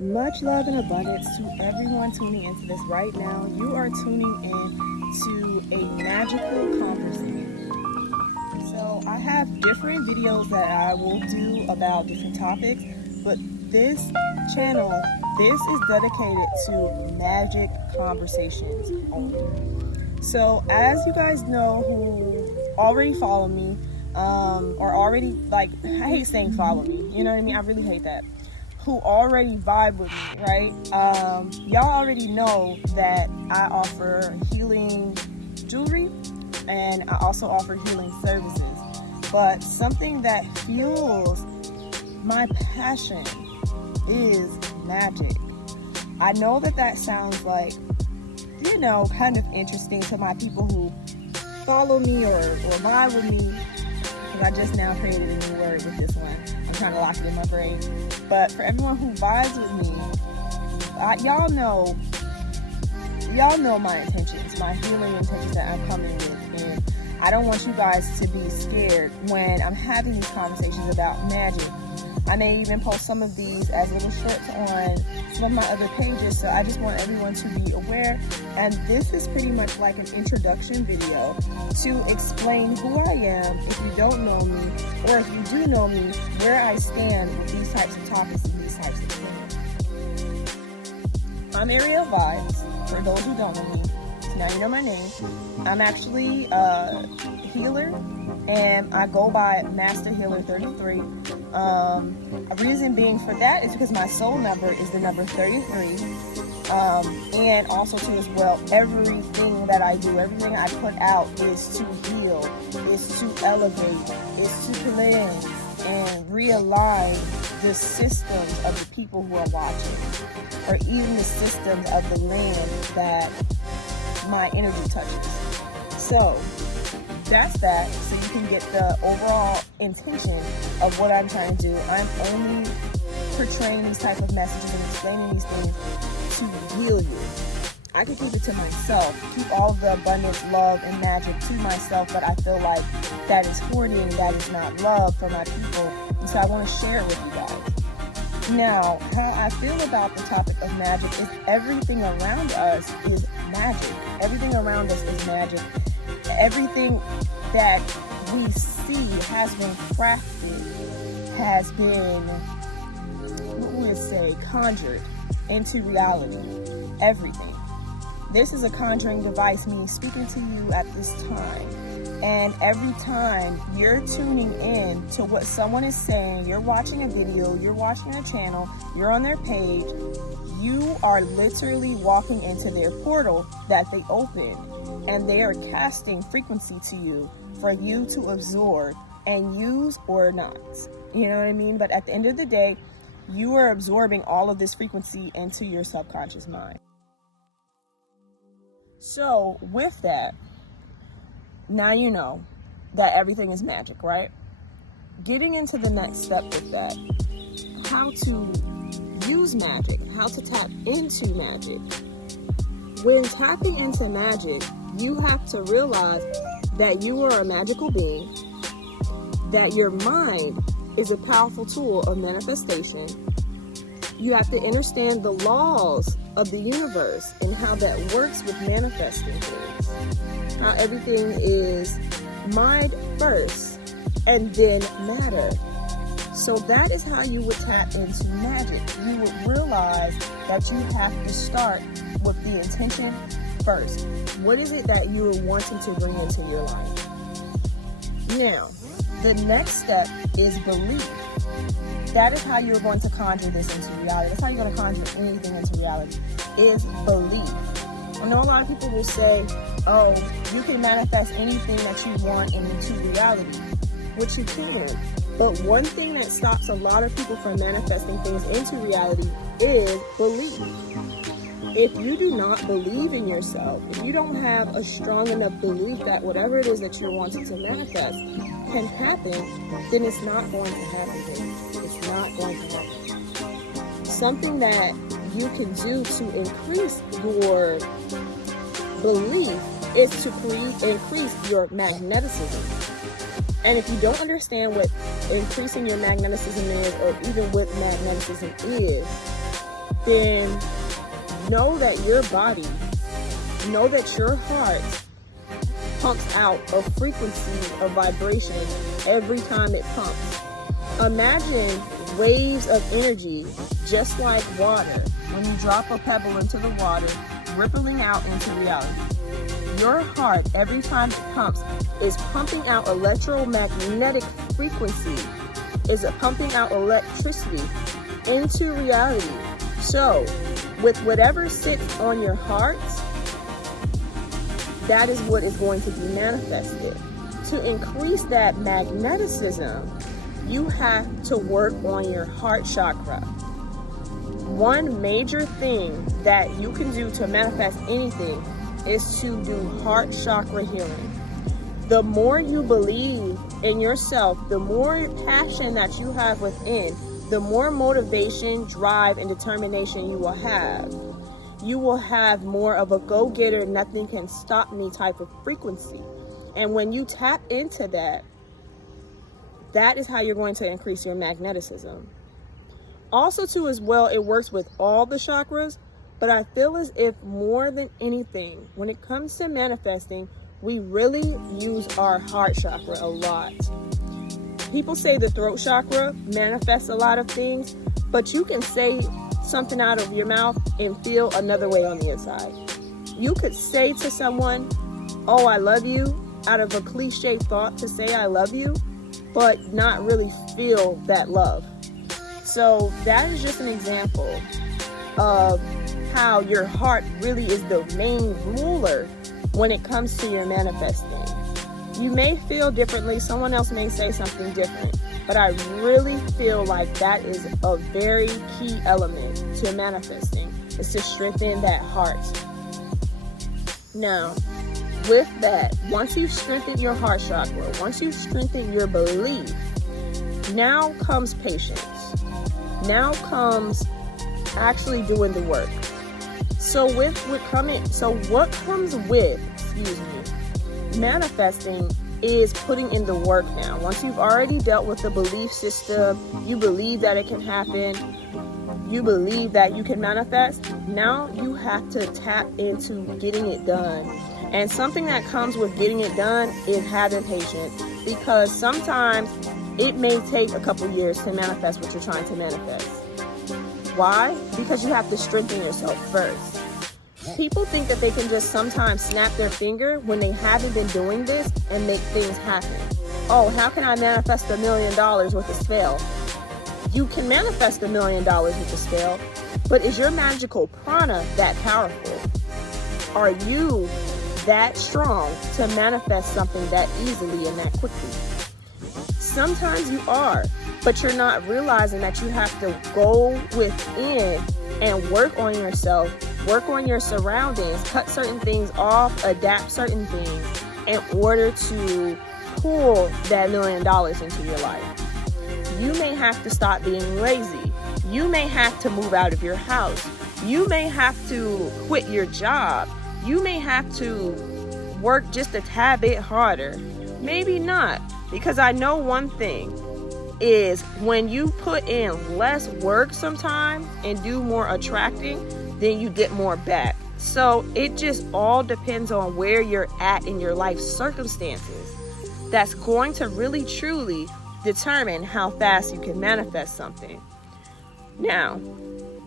Much love and abundance to everyone tuning into this right now. You are tuning in to a magical conversation. So I have different videos that I will do about different topics, but this channel, this is dedicated to magic conversations only. So as you guys know who already follow me, or already, I hate saying follow me, you know what I mean? I really hate that. Who already vibe with me, right? Y'all already know that I offer healing jewelry and I also offer healing services. But something that fuels my passion is magic. I know that sounds like, kind of interesting to my people who follow me or vibe with me, because I just now created a new word with this one. I'm trying to lock it in my brain. But for everyone who vibes with me, y'all know my intentions, my healing intentions that I'm coming with. And I don't want you guys to be scared when I'm having these conversations about magic. I may even post some of these as little shorts on some of my other pages, so I just want everyone to be aware. And this is pretty much like an introduction video to explain who I am if you don't know me, or if you do know me, where I stand with these types of topics and these types of things. I'm Ariel Vibez, for those who don't know me. So now you know my name. I'm actually a healer, and I go by Master Healer 33. A reason being for that is because my soul number is the number 33. And also too as well, everything that I do, everything I put out is to heal, is to elevate, is to cleanse and realign the systems of the people who are watching, or even the systems of the land that my energy touches. So that's that, so you can get the overall intention of what I'm trying to do. I'm only portraying these type of messages and explaining these things to heal you. I can keep it to myself, keep all the abundance, love, and magic to myself, but I feel like that is hoarding, that is not love for my people, and so I want to share it with you guys. Now, how I feel about the topic of magic is everything around us is magic. Everything around us is magic. Everything that we see has been crafted, has been, conjured into reality. Everything. This is a conjuring device, meaning speaking to you at this time. And every time you're tuning in to what someone is saying, you're watching a video, you're watching a channel, you're on their page, you are literally walking into their portal that they open, and they are casting frequency to you for you to absorb and use or not. You know what I mean? But at the end of the day, you are absorbing all of this frequency into your subconscious mind. So with that, now you know that everything is magic, right? Getting into the next step with that, how to use magic, how to tap into magic. When tapping into magic, you have to realize that you are a magical being, that your mind is a powerful tool of manifestation. You have to understand the laws of the universe and how that works with manifesting things. How everything is mind first and then matter. So that is how you would tap into magic. You would realize that you have to start with the intention first. What is it that you are wanting to bring into your life? Now, the next step is belief. That is how you're going to conjure this into reality. That's how you're going to conjure anything into reality, is belief. I know a lot of people will say, oh, you can manifest anything that you want into reality, which you can. But one thing that stops a lot of people from manifesting things into reality is belief. If you do not believe in yourself, if you don't have a strong enough belief that whatever it is that you're wanting to manifest can happen, then it's not going to happen. It's not going to happen. Something that you can do to increase your belief is to increase your magnetism. And if you don't understand what increasing your magnetism is, or even what magnetism is, then know that your body, know that your heart pumps out a frequency of vibration every time it pumps. Imagine waves of energy, just like water. When you drop a pebble into the water, rippling out into reality. Your heart, every time it pumps, is pumping out electromagnetic frequency, is pumping out electricity into reality. So, with whatever sits on your heart, that is what is going to be manifested. To increase that magneticism, you have to work on your heart chakra. One major thing that you can do to manifest anything is to do heart chakra healing. The more you believe in yourself, the more passion that you have within, the more motivation, drive, and determination you will have. You will have more of a go-getter, nothing can stop me type of frequency. And when you tap into that, that is how you're going to increase your magneticism. Also, too, as well, it works with all the chakras, but I feel as if more than anything, when it comes to manifesting, we really use our heart chakra a lot. People say the throat chakra manifests a lot of things, but you can say something out of your mouth and feel another way on the inside. You could say to someone, "Oh, I love you," out of a cliche thought to say "I love you," but not really feel that love. So that is just an example of how your heart really is the main ruler when it comes to your manifesting. You may feel differently, someone else may say something different, but I really feel like that is a very key element to manifesting, is to strengthen that heart. Now, with that, once you've strengthened your heart chakra, once you've strengthened your belief, now comes patience. Now comes actually doing the work. So what comes with, manifesting is putting in the work now. Once you've already dealt with the belief system, you believe that it can happen, you believe that you can manifest, now you have to tap into getting it done. And something that comes with getting it done is having patience, because sometimes it may take a couple years to manifest what you're trying to manifest. Why? Because you have to strengthen yourself first. People think that they can just sometimes snap their finger when they haven't been doing this and make things happen. Oh, how can I manifest $1 million with a spell? You can manifest $1 million with a spell, but is your magical prana that powerful? Are you that strong to manifest something that easily and that quickly? Sometimes you are, but you're not realizing that you have to go within and work on yourself, work on your surroundings, cut certain things off, adapt certain things in order to pull that $1 million into your life. You may have to stop being lazy. You may have to move out of your house. You may have to quit your job. You may have to work just a tad bit harder. Maybe not, because I know one thing is when you put in less work sometimes and do more attracting, then you get more back. So it just all depends on where you're at in your life circumstances. That's going to really truly determine how fast you can manifest something. Now,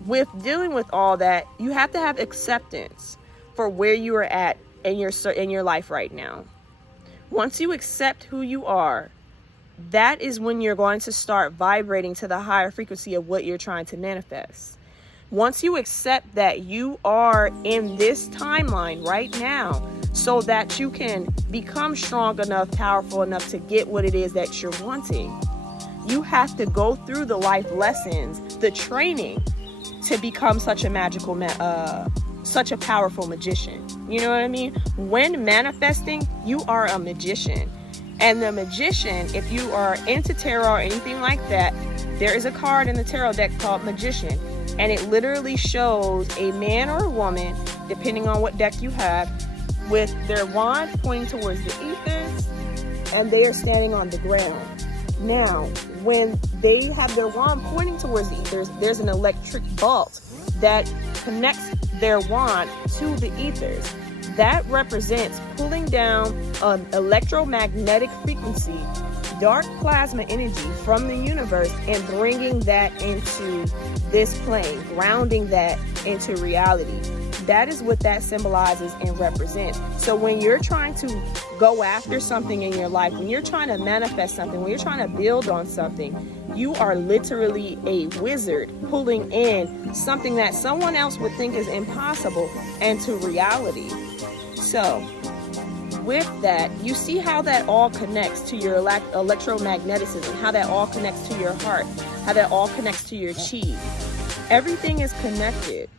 with dealing with all that, you have to have acceptance for where you are at in your life right now. Once you accept who you are, that is when you're going to start vibrating to the higher frequency of what you're trying to manifest. Once you accept that you are in this timeline right now, so that you can become strong enough, powerful enough to get what it is that you're wanting, you have to go through the life lessons, the training, to become such a magical, such a powerful magician. You know what I mean? When manifesting, you are a magician. And the magician, if you are into tarot or anything like that, there is a card in the tarot deck called Magician. And it literally shows a man or a woman, depending on what deck you have, with their wand pointing towards the ethers, and they are standing on the ground. Now, when they have their wand pointing towards the ethers, there's an electric bolt that connects their wand to the ethers. That represents pulling down an electromagnetic frequency, dark plasma energy from the universe, and bringing that into this plane, grounding that into reality. That is what that symbolizes and represents. So when you're trying to go after something in your life, when you're trying to manifest something, when you're trying to build on something, you are literally a wizard pulling in something that someone else would think is impossible into reality. So with that, you see how that all connects to your electromagnetism, how that all connects to your heart, how that all connects to your chi. Everything is connected.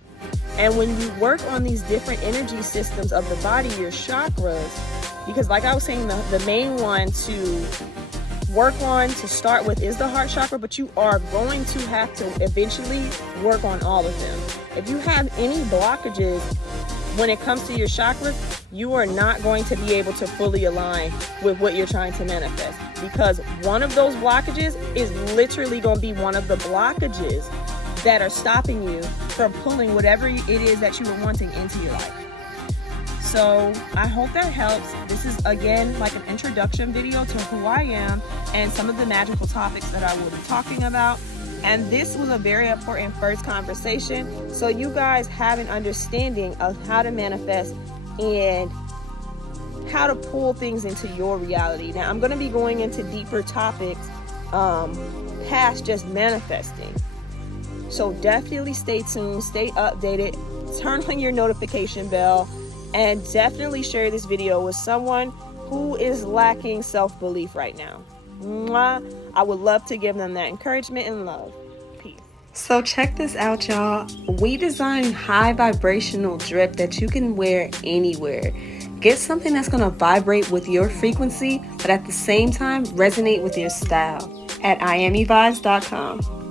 And when you work on these different energy systems of the body, your chakras, because like I was saying, the main one to work on to start with is the heart chakra, but you are going to have to eventually work on all of them. If you have any blockages when it comes to your chakras, you are not going to be able to fully align with what you're trying to manifest, because one of those blockages is literally going to be one of the blockages that are stopping you from pulling whatever it is that you were wanting into your life. So I hope that helps. This is, again, like an introduction video to who I am and some of the magical topics that I will be talking about. And this was a very important first conversation, so you guys have an understanding of how to manifest and how to pull things into your reality. Now, I'm going to be going into deeper topics past just manifesting. So definitely stay tuned, stay updated, turn on your notification bell, and definitely share this video with someone who is lacking self-belief right now. Mwah. I would love to give them that encouragement and love. Peace. So check this out, y'all. We designed high vibrational drip that you can wear anywhere. Get something that's going to vibrate with your frequency, but at the same time resonate with your style at IamVibez.com.